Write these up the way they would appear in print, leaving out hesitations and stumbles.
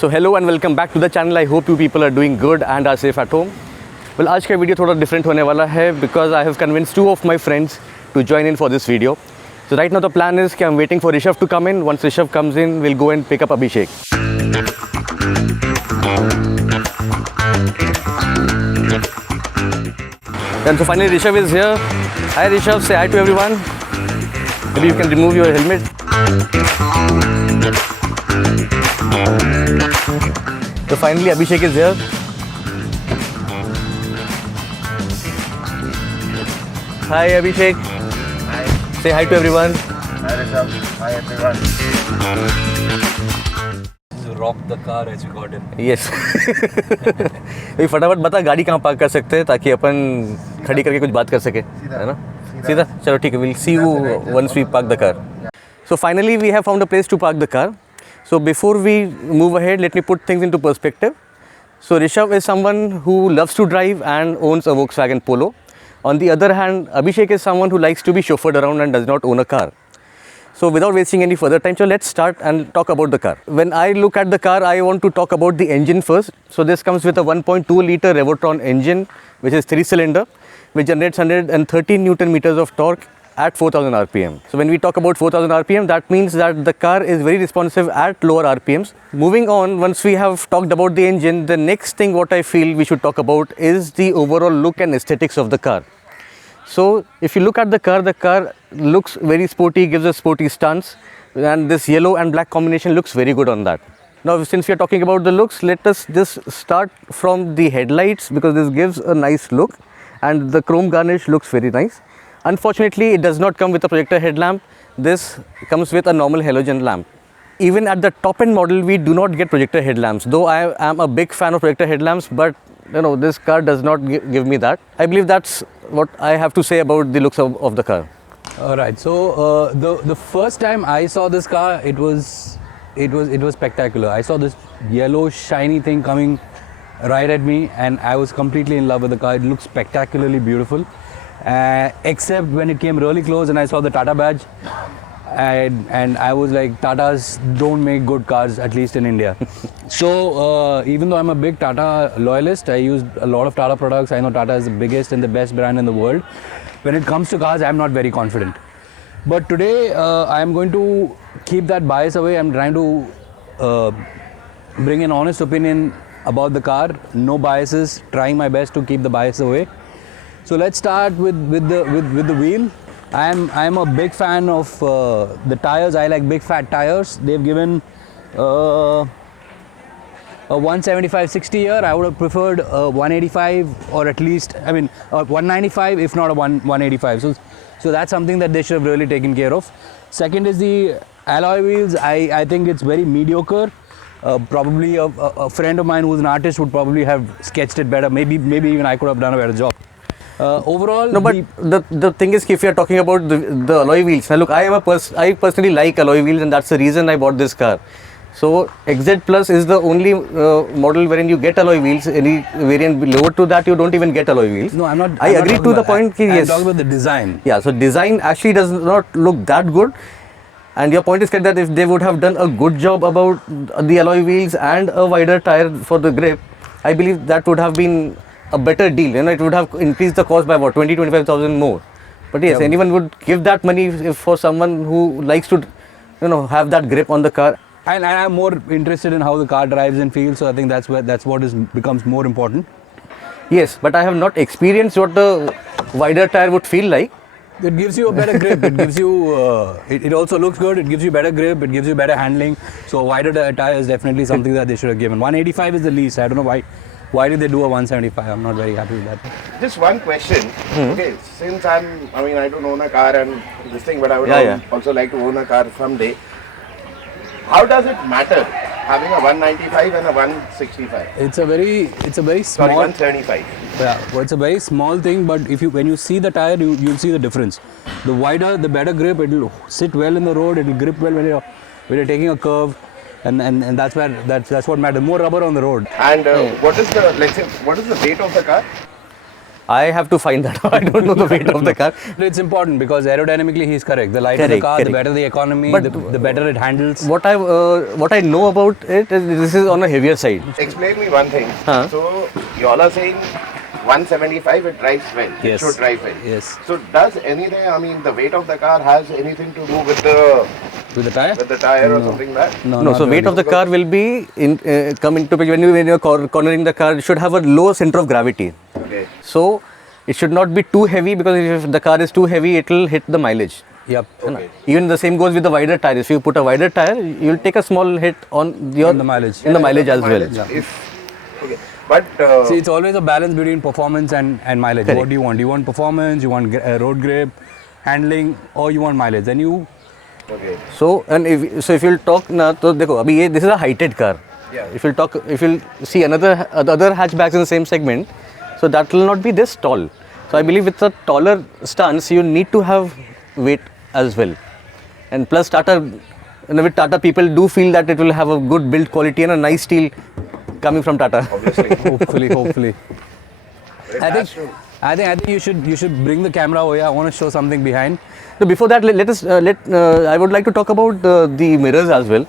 So hello and welcome back to the channel. I hope you people are doing good and are safe at home. Well, आज का video थोड़ा different होने वाला है because I have convinced two of my friends to join in for this video. So right now the plan is कि I'm waiting for Rishabh to come in. Once Rishabh comes in, we'll go and pick up Abhishek. And so finally Rishabh is here. Hi Rishabh, say hi to everyone. Maybe you can remove your helmet. So finally Abhishek is here. Hi Abhishek. Hi. Say hi to everyone. Hi Rishabh. Hi everyone. Rock the car as you got in. Yes. अभी फटाफट बता गाड़ी कहाँ park कर सकते हैं ताकि अपन खड़ी करके कुछ बात कर सके, है ना? सीधा चलो ठीक है. We'll see you once we park the car. So finally we have found a place to park the car. So before we move ahead, let me put things into perspective. So Rishabh is someone who loves to drive and owns a Volkswagen Polo. On the other hand, Abhishek is someone who likes to be chauffeured around and does not own a car. So without wasting any further time, so let's start and talk about the car. When I look at the car, I want to talk about the engine first. So this comes with a 1.2 liter Revotron engine, which is 3-cylinder, which generates 113 Newton meters of torque at 4000 RPM. So when we talk about 4000 RPM, that means that the car is very responsive at lower RPMs. Moving on, once we have talked about the engine, the next thing what I feel we should talk about is the overall look and aesthetics of the car. So if you look at the car looks very sporty, gives a sporty stance, and this yellow and black combination looks very good on that. Now since we are talking about the looks, let us just start from the headlights because this gives a nice look and the chrome garnish looks very nice. Unfortunately, it does not come with a projector headlamp. This comes with a normal halogen lamp. Even at the top end model, we do not get projector headlamps. Though I am a big fan of projector headlamps, but you know, this car does not give me that. I believe that's what I have to say about the looks of the car. All right. So the first time I saw this car, it was spectacular. I saw this yellow shiny thing coming right at me, and I was completely in love with the car. It looked spectacularly beautiful. Except when it came really close and I saw the Tata badge, and I was like, Tatas don't make good cars, at least in India. So even though I'm a big Tata loyalist, I use a lot of Tata products. I know Tata is the biggest and the best brand in the world. When it comes to cars, I'm not very confident. But today I'm going to keep that bias away. I'm trying to bring an honest opinion about the car, no biases, trying my best to keep the bias away. So let's start with the wheel. I'm a big fan of the tires. I like big fat tires. They've given a 175/60 here. I would have preferred a 185 or at least 195, if not a 185. So that's something that they should have really taken care of. Second is the alloy wheels. I think it's very mediocre. Probably a friend of mine who's an artist would probably have sketched it better. Maybe even I could have done a better job. Overall, no, but the thing is, if you are talking about the alloy wheels, now look, I personally like alloy wheels, and that's the reason I bought this car. So XZ Plus is the only model wherein you get alloy wheels. Any variant lower to that, you don't even get alloy wheels. No, I'm not. I agree to the point. I'm talking about the design. Yeah, so design actually does not look that good. And your point is correct that if they would have done a good job about the alloy wheels and a wider tire for the grip, I believe that would have been a better deal. You know, it would have increased the cost by about 20-25,000 more. But yes, anyone would give that money if for someone who likes to, you know, have that grip on the car. And I'm more interested in how the car drives and feels. So I think that's what becomes more important. Yes, but I have not experienced what the wider tire would feel like. It gives you a better grip. It gives you. It also looks good. It gives you better grip. It gives you better handling. So wider tire is definitely something that they should have given. 185 is the least. I don't know why. Why did they do a 175? I'm not very happy with that. Just one question. Okay, since I don't own a car and this thing, but I would also like to own a car someday. How does it matter having a 195 and a 165? It's a very small. Sorry, 175. Yeah, well, it's a very small thing, but when you see the tire, you'll see the difference. The wider, the better grip. It'll sit well in the road. It'll grip well when you're taking a curve. And that's what matters. More rubber on the road. And what is the weight of the car? I have to find that. I don't know the weight of the car. It's important because aerodynamically he's correct. The lighter the Correct, car, correct. the better the economy, But the better it handles. What I know about it is this is on a heavier side. Explain me one thing. Huh? So you all are saying 175 it drives well. It Yes. should drive well. Yes. So does anything? I mean, the weight of the car has anything to do with the With the tire? tire or something like that? No, not so weight really. of the car will be come into picture when you're cornering the car. It should have a low center of gravity. Okay. So it should not be too heavy because if the car is too heavy, it will hit the mileage. Yep. Okay. Even the same goes with the wider tire. If you put a wider tire, you will take a small hit on your In the mileage. in the mileage as well. Okay. But See, it's always a balance between performance and mileage. Correct. What do you want? Do you want performance? You want road grip, handling, or you want mileage? Then you okay. So if you'll talk now, तो देखो अभी ये this is a heighted car. Yeah. If you'll see other hatchbacks in the same segment, so that will not be this tall. So I believe with a taller stance, you need to have weight as well. And plus Tata, with Tata people do feel that it will have a good build quality and a nice steel coming from Tata. Obviously. hopefully. I That's think true. I think you should bring the camera over here. I want to show something behind. So before that, I would like to talk about the mirrors as well.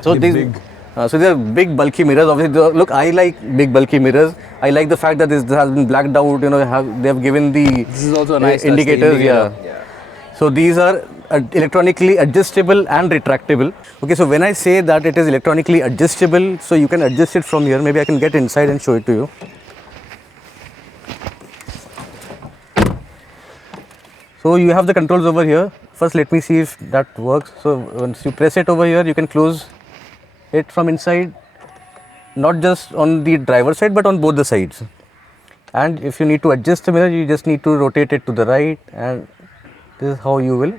So The these, big- so they are big bulky mirrors. Obviously, look, I like big bulky mirrors. I like the fact that this has been blacked out. You know, they have given the This is also a nice touch, the indicators. indicator. Yeah. So these are electronically adjustable and retractable. Okay, so when I say that it is electronically adjustable, so you can adjust it from here. Maybe I can get inside and show it to you. So you have the controls over here. First, let me see if that works. So once you press it over here, you can close it from inside, not just on the driver's side, but on both the sides. And if you need to adjust the mirror, you just need to rotate it to the right, and this is how you will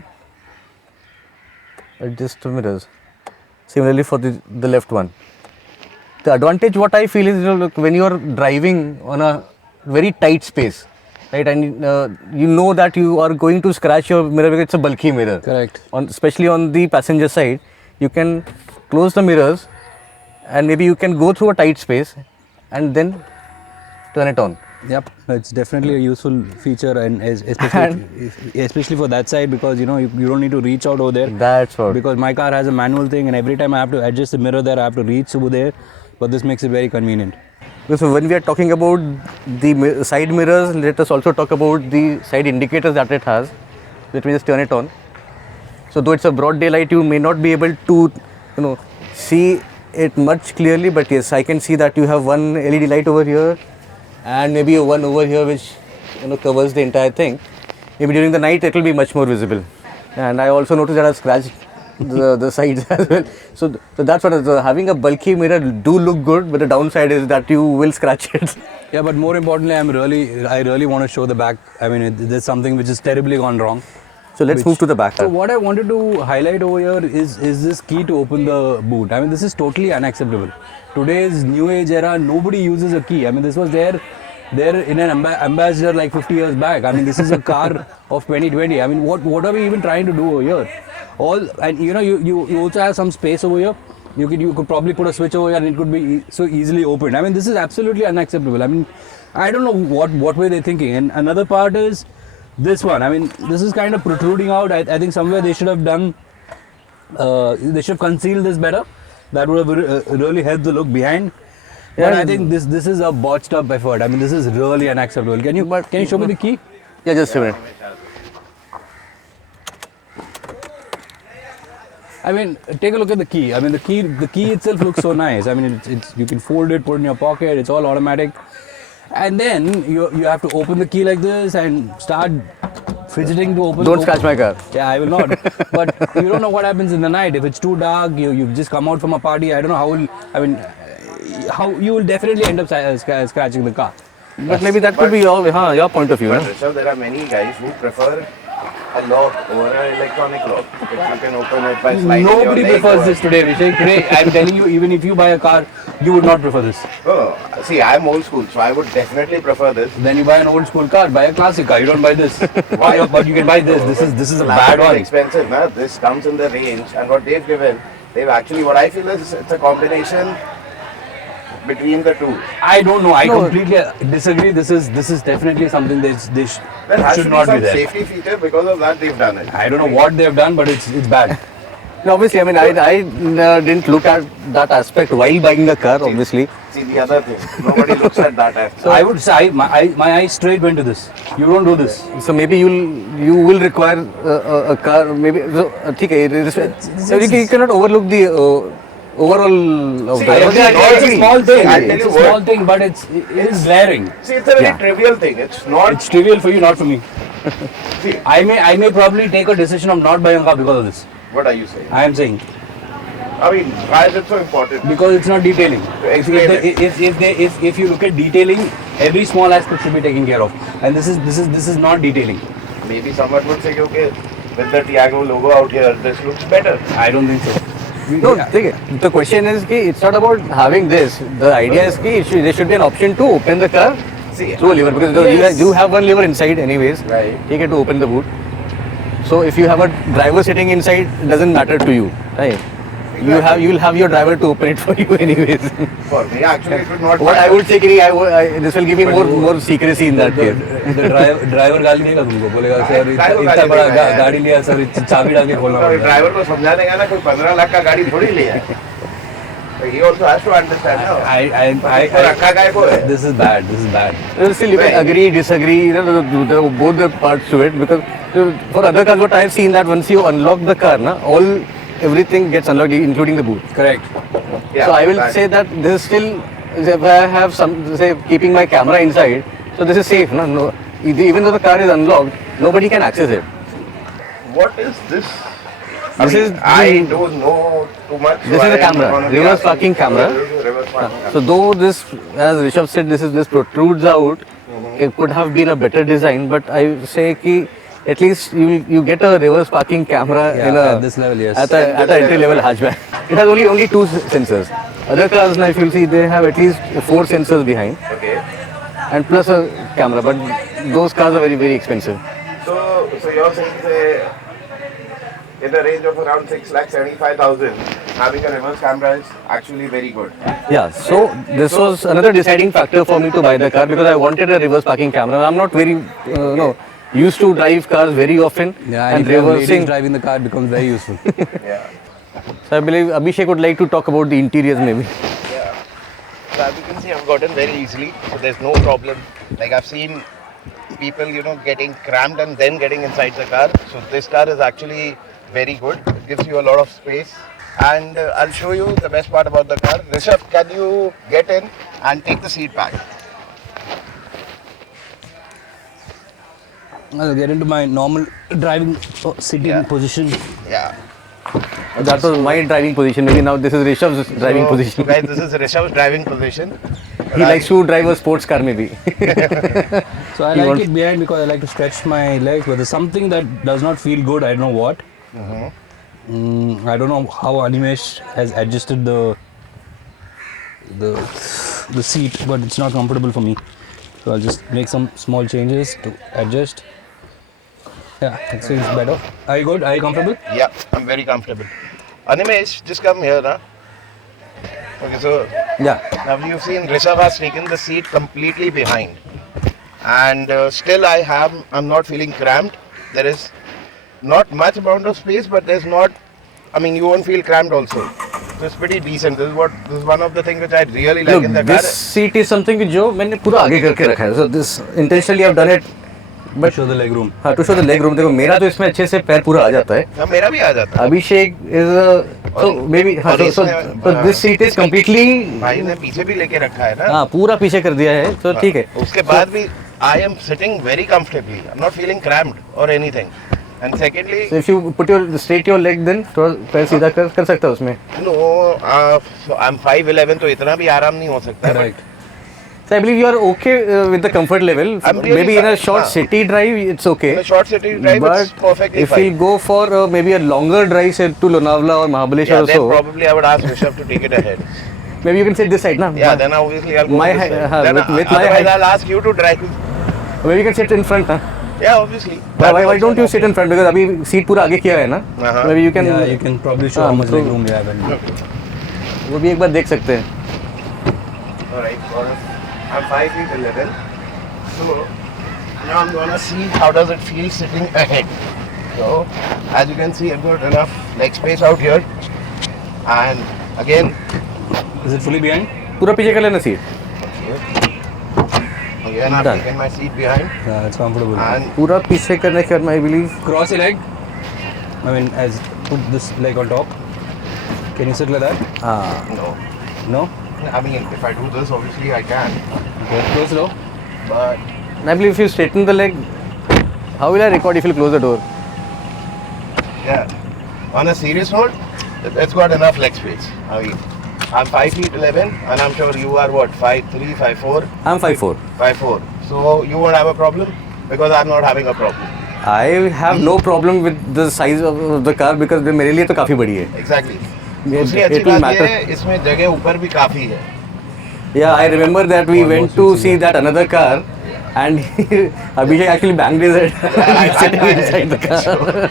adjust the mirrors. Similarly for the left one. The advantage what I feel is, look, when you are driving on a very tight space, right, and you know that you are going to scratch your mirror because it's a bulky mirror. Correct. Especially on the passenger side, you can close the mirrors and maybe you can go through a tight space and then turn it on. Yep, it's definitely a useful feature, and especially for that side, because you don't need to reach out over there. That's what. Because my car has a manual thing, and every time I have to adjust the mirror there, I have to reach over there. But this makes it very convenient. So when we are talking about the side mirrors, let us also talk about the side indicators that it has. Let me just turn it on. So though it's a broad daylight, you may not be able to, see it much clearly. But yes, I can see that you have one LED light over here, and maybe one over here which covers the entire thing. Maybe during the night it will be much more visible. And I also noticed that I've scratched the sides as well. So that's what having a bulky mirror do look good, but the downside is that you will scratch it. Yeah, but more importantly, I really want to show the back. I mean, there's something which is terribly gone wrong. So let's move to the back. So what I wanted to highlight over here is this key to open the boot. I mean, this is totally unacceptable. Today's new age era, nobody uses a key. I mean, this was there in an ambassador like 50 years back. I mean, this is a car of 2020. I mean, what are we even trying to do over here? And you also have some space over here. You could probably put a switch over here and it could be so easily opened. I mean, this is absolutely unacceptable. I mean, I don't know what way they're thinking. And another part is this one. I mean, this is kind of protruding out. I think somewhere they should have done, they should have concealed this better. That would have really helped the look behind. But I think this is a botched up effort. I mean, this is really unacceptable. Can you show me the key? Yeah, just a minute. I mean, take a look at the key. I mean, the key itself looks so nice. I mean, it's you can fold it, put it in your pocket. It's all automatic. And then you have to open the key like this and start fidgeting to open. Don't scratch my car. Yeah, I will not. But you don't know what happens in the night. If it's too dark, you've just come out from a party. I don't know how you will definitely end up scratching the car. But maybe that could be your point of view. But No? Rishabh, there are many guys who prefer a lock over an electronic lock. If you can open it by sliding Nobody your leg prefers over- this today, Vijay. Today, I'm telling you, even if you buy a car, you would not prefer this. Oh, see, I'm old school, so I would definitely prefer this. Then you buy an old school car, buy a classic car. You don't buy this. Why? But you can buy this. This is a bad It's one. expensive, na? This comes in the range, and what they've given, what I feel is it's a combination. between the two? I don't know. I No. completely disagree. This is definitely something that they There has should to be not be some there. safety feature, because of that they've done it. I don't know what they've done, but it's bad. No, obviously, I mean, I didn't look at that aspect while buying the car, obviously. See the other thing, nobody looks at that aspect. So I would say my eyes straight went to this. You don't do this. So maybe you will require a car, maybe. So, so you cannot overlook the overall of See, the. I agree. It's a small thing. I'll tell It's you a what. small thing, but it is glaring. See, it's a very Yeah. trivial thing. It's not. It's trivial for you, not for me. See, I may probably take a decision of not buying a car because of this. what are you saying? I am saying I mean, why is it so important? because it's not detailing. Explain If you look at detailing, every small aspect should be taken care of, and this is not detailing. Maybe someone would say, okay, with the Tiago logo out here, this looks better. I don't think so. No, the question is कि it's not about having this. The idea is कि there should be an option to open the car See, through a lever, because Yes. you have one lever inside anyways. Right. Take it to open the boot. So if you have a driver sitting inside, it doesn't matter to you, right? You will have your driver to open it for you anyways. for me, actually, it would not What I matter. would say कि this will give me more secrecy in that case. The driver गाली देगा तुमको, बोलेगा sir driver इतना गाली बड़ा देगा यार। गाड़ी लिया सर, चाबी डाल के खोलना तो पड़ता है। ड्राइवर को समझा देगा ना, कोई 15 लाख का गाड़ी थोड़ी ले आए. He also has to understand. No? तो रखा काय को है? This is bad. This is bad. Still, you can agree, disagree, both the parts to it, because for other cars, what I've seen that once you unlock the car, everything gets unlocked, including the boot. Correct. Yeah, So I will that- say that this is still, if I have say keeping my camera inside, so this is safe. No, even though the car is unlocked, nobody can access it. What is this? This is I don't know too much. This so is a I am camera, gonna be reverse asking- parking camera. Reverse parking camera. So though this, as Rishabh said, this protrudes out, it could have been a better design, but I say कि at least you get a reverse parking camera Yeah, in a at this level, yes. at a entry level hatchback. It has only two sensors. Other cars now, if you see, they have at least 4 sensors behind Okay. and plus a camera, but those cars are very expensive. So you're saying say, in the range of around 6,75,000, having a reverse camera is actually very good. Yeah, so this was another deciding factor for me to buy the car, because I wanted a reverse parking camera. I'm not very used to drive cars very often, Yeah, and if you have ladies reversing. driving the car becomes very useful. Yeah. So I believe Abhishek would like to talk about the interiors maybe. Yeah. So as you can see, I've gotten very easily, so there's no problem. Like I've seen people, getting cramped and then getting inside the car. So this car is actually very good. It gives you a lot of space. And I'll show you the best part about the car. Rishabh, can you get in and take the seat back? I'll get into my normal driving sitting Yeah. position. Yeah. That was my driving position. Maybe now this is Rishabh's driving So, position. guys, this is Rishabh's driving position. He likes to drive a sports car maybe. So I He like wants- it behind because I like to stretch my legs, but there's something that does not feel good. I don't know what. I don't know how Animesh has adjusted the seat, but it's not comfortable for me. So I'll just make some small changes to adjust. Yeah, it seems better. Are you good? Are you comfortable? Yeah, I'm very comfortable. Animesh, just come here, na. Okay, so Yeah. now you've seen Rishabh has taken the seat completely behind, and still I'm not feeling cramped. There is not much amount of space, but there's not. I mean, you won't feel cramped also. So it's pretty decent. This is one of the things which I really like Look, in the car. this seat is something जो मैंने पूरा आगे करके रखा है. So this intentionally I've done it. But show the leg room. हाँ, to show the leg room. देखो मेरा तो इसमें अच्छे से पैर पूरा आ जाता है. हाँ, मेरा भी आ जाता है. Abhishek is so maybe हाँ, और so इसमें, this seat is completely भाई ने पीछे भी लेके रखा है ना. हाँ पूरा पीछे कर दिया है. तो ठीक है. उसके बाद भी I am sitting very comfortably. I'm not feeling cramped or anything. And secondly, So if you put straight your leg, then थोड़ा पैर सीधा कर सकता है उसमें. no, so I'm 5'11", तो इतना भी आराम नहीं हो सकता. Right. So I believe you are okay with the comfort level. I'm really Maybe in a fine, short हाँ. city drive, it's okay. In a short city drive, it's But perfectly if fine. we'll go for maybe a longer drive, say to Lonavala or Mahabaleshwar Yeah, then also, probably I would ask Rishabh to take it ahead. maybe you can sit this side, na? Yeah, then obviously I'll go My this height- side. हाँ, Then with my otherwise height- I'll ask you to drive. Maybe you can sit in front, na? Yeah, obviously. Why don't you sit in front? Because अभी seat पूरा आगे किया है ना? Uh-huh. Maybe you can. Yeah, you can probably show हाँ, how much तो leg room you have. And वो भी एक बार देख सकते हैं. Alright, I'm 5 feet 11. So now I'm gonna see how does it feel sitting ahead. So as you can see, I've got enough leg space out here. And again, Is it fully behind? पूरा पीछे कर लेना seat again I've Done. taken my seat behind. Yeah, it's comfortable. And पूरा पीछे करने के बाद I believe Cross your leg. I mean, as put this leg on top. Can you sit like that? हाँ no, No? I mean if I do this, obviously I can. Okay, close the door. But I believe if you straighten the leg, how will I record if you close the door? yeah, on a serious note, it's got enough leg space. I mean, I'm 5 feet 11 and I'm sure you are what, 5'3", 5'4", I'm 5'4". 5'4". So you won't have a problem because I'm not having a problem. I have no problem with the size of the car because मेरे लिए तो काफ़ी बड़ी है. Exactly. Yeah, दूसरी it अच्छी will बात ये matter. है इसमें जगह ऊपर भी काफी है. Yeah, I remember that we went to see that another car and Abhishek actually banged his head sitting inside the car.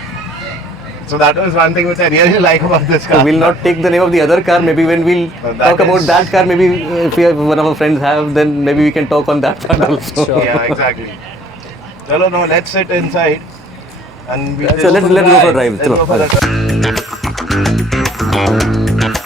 So that was one thing which I really like about this car. So we'll not take the name of the other car. Maybe when we'll that talk about is- that car, maybe if we have, one of our friends have, then maybe we can talk on that car also. Sure. Yeah, exactly. Chalo, no, let's sit inside. And we So let's go for a drive. Let's go for Chalo. a drive.